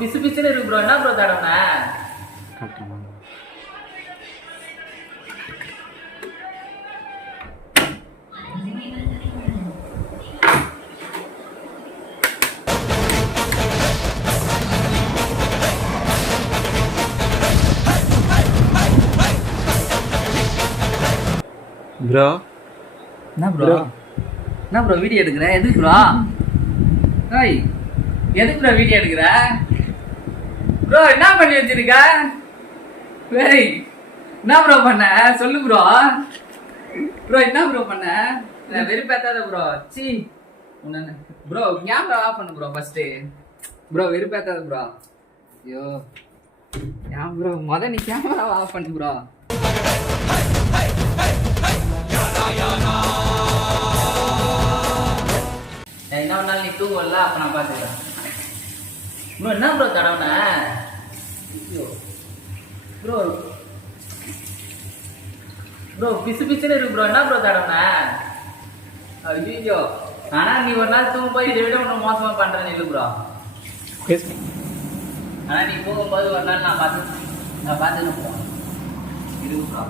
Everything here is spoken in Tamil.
பிசு பிசுன்னு இருக்கு ப்ரோ. என்ன ப்ரோ தடவை? ப்ரோ என்ன ப்ரோ? என்ன ப்ரோ வீடியோ எடுக்கிற? எதுக்கு ப்ரோ? ஏய், எதுக்கு ப்ரோ வீடியோ எடுக்கிற? ப்ரோ என்ன பண்ணி வச்சிருக்க? ஏய், என்ன ப்ரோ பண்ண? சொல்லு ப்ரோ. ப்ரோ என்ன ப்ரோ பண்ண? வெறுப்பேத்தாத ப்ரோ. சி உன்ன ப்ரோ கேமரா ஆஃப் பண்ணு ப்ரோ ஃபர்ஸ்ட். ப்ரோ வெறுப்பேத்தாத ப்ரோ. ஐயோ ஏன் ப்ரோ நீ கேமரா ஆஃப் பண்ணு ப்ரோ. என்ன பண்ணாலும் நீ தூங்கல, அப்ப நான் பாத்துக்கிறேன். ப்ரோ என்ன ப்ரோ தடவை? ப்ரோ ப்ரோ பிசு பிசுன்னு இருக்கு ப்ரோ. என்ன ப்ரோ தடவை? ஐயோ, ஆனா நீ ஒரு நாள் தூங்கும் போது இதை விட ஒன்றும் மோசமா பண்றேன்னு இல்லை ப்ரோ. ஆனா நீ போகும்போது ஒரு நாள் நான் பார்த்துக்கணும் ப்ரோ. இருக்கு ப்ரோ.